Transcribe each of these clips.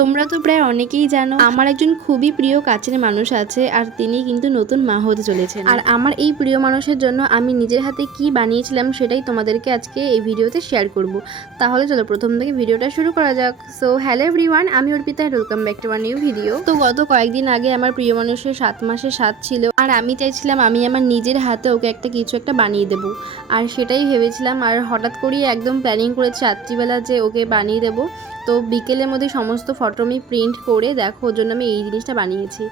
তোমরা তো প্রায় অনেকেই জানো আমার একজন খুবই প্রিয় কাছের মানুষ আছে, আর তিনি কিন্তু নতুন মা হতে চলেছেন। আর আমার এই প্রিয় মানুষের জন্য আমি নিজের হাতে কি বানিয়েছিলাম সেটাই তোমাদেরকে আজকে এই ভিডিওতে শেয়ার করব। তাহলে চলো প্রথম থেকে ভিডিওটা শুরু করা যাক। সো হ্যালো এভরিওয়ান, আমি Arpita, welcome back to my new video. তো গত কয়েকদিন আগে আমার প্রিয় মানুষের 7 মাসের স্বাদ ছিল, আর আমি চাইছিলাম আমি আমার নিজের হাতে ওকে কিছু একটা বানিয়ে দেবো, আর সেটাই ভেবেছিলাম। আর হঠাৎ করেই একদম প্ল্যানিং করেছি রাত্রিবেলা যে ওকে বানিয়ে দেবো। তো বিকেলের মধ্যে সমস্ত ফটো আমি প্রিন্ট করে দেখো ওর জন্য আমি এই জিনিসটা বানিয়েছি।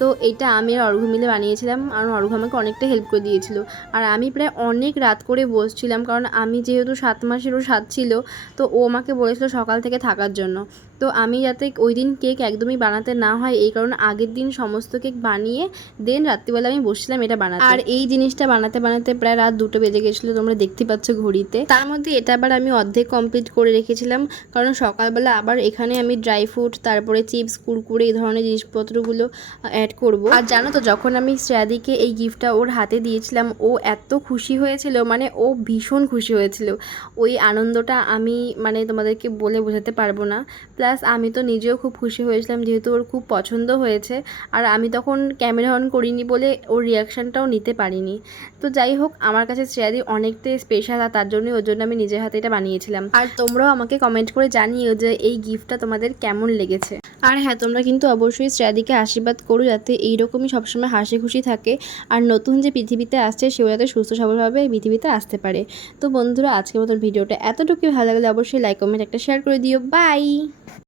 তো এটা আমি আর অর্ঘ্য মিলে বানিয়েছিলাম, আর অর্ঘ্য আমাকে অনেকটা হেল্প করে দিয়েছিল। আর আমি প্রায় অনেক রাত করে বসছিলাম, কারণ আমি যেহেতু 7 মাসেরও স্বাদ ছিল, তো ও আমাকে বলেছিল সকাল থেকে থাকার জন্য। তো আমি যাতে ওই দিন কেক একদমই বানাতে না হয় এই কারণে আগের দিন সমস্ত কেক বানিয়ে দেন রাত্রিবেলা আমি বসছিলাম এটা বানাতে। আর এই জিনিসটা বানাতে বানাতে প্রায় রাত 2টো বেজে গেছিলো, তোমরা দেখতে পাচ্ছ ঘড়িতে। তার মধ্যে এটা আবার আমি অর্ধেক কমপ্লিট করে রেখেছিলাম, কারণ সকালবেলা আবার এখানে আমি ড্রাই ফ্রুট, তারপরে চিপস, কুরকুরে এই ধরনের জিনিসপত্রগুলো অ্যাড করব। আর জানো তো, যখন আমি শ্রেয়াদিকে এই গিফটটা ওর হাতে দিয়েছিলাম ও এত খুশি হয়েছিল, মানে ও ভীষণ খুশি হয়েছিল। ওই আনন্দটা আমি মানে তোমাদেরকে বলে বোঝাতে পারবো না। প্লাস আমি তো নিজেও খুব খুশি হয়েছিলাম, যেহেতু ওর খুব পছন্দ হয়েছে। আর আমি তখন ক্যামেরা অন করিনি বলে ওর রিয়াকশানটাও নিতে পারিনি। তো যাই হোক, আমার কাছে শ্রেয়াদি অনেকটাই স্পেশাল, আর তার জন্যই ওর জন্য আমি নিজের হাতে এটা বানিয়েছিলাম। আর তোমরাও আমাকে কমেন্ট করে জানিও যে এই গিফটটা তোমাদের কেমন লেগেছে। আর হ্যাঁ, তোমরা কিন্তু অবশ্যই শ্রেয়াদিকে আশীর্বাদ করো যাতে এইরকমই সবসময় হাসি খুশি থাকে, আর নতুন যে পৃথিবীতে আসছে সেও যাতে সুস্থ সবলভাবে এই পৃথিবীতে আসতে পারে। তো বন্ধুরা, আজকের মতো ভিডিওটা এতটুকুই। ভালো লাগলে অবশ্যই লাইক কমেন্ট একটা শেয়ার করে দিও। বাই।